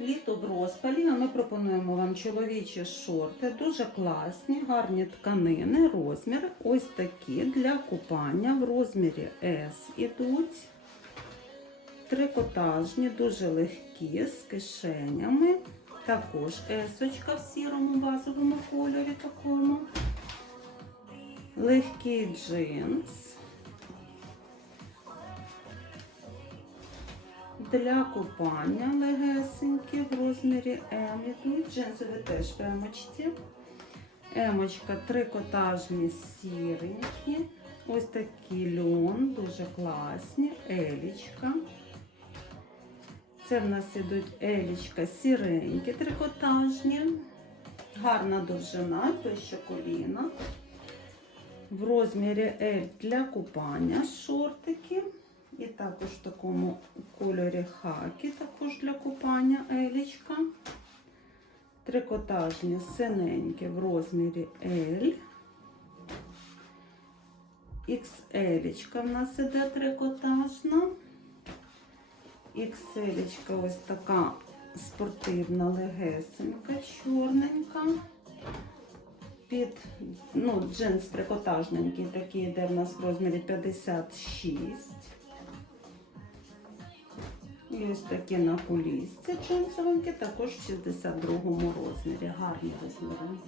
Літо в розпалі, а ми пропонуємо вам чоловічі шорти, дуже класні, гарні тканини, розмір. Ось такі для купання в розмірі S ідуть. Трикотажні, дуже легкі, з кишенями. Також есочка в сірому базовому кольорі такому. Легкий джинс. Для купання легесенькі в розмірі М ідуть. Джинсові теж в емочці. Емочка трикотажні сіренькі. Ось такі льон, дуже класні. Елічка. Це в нас ідуть елічка сіренькі, трикотажні. Гарна довжина, вище коліна. В розмірі L для купання шортики. І також в такому кольорі хакі, також для купання елічка. Трикотажні синенькі в розмірі L. XL в нас іде трикотажна. XL ось така спортивна, легесенька, чорненька. Під ну, джинс трикотажненький, такий йде в нас в розмірі 56. І ось такі на кулісці джинсовенькі, також в 62 розмірі. Гарні розміри.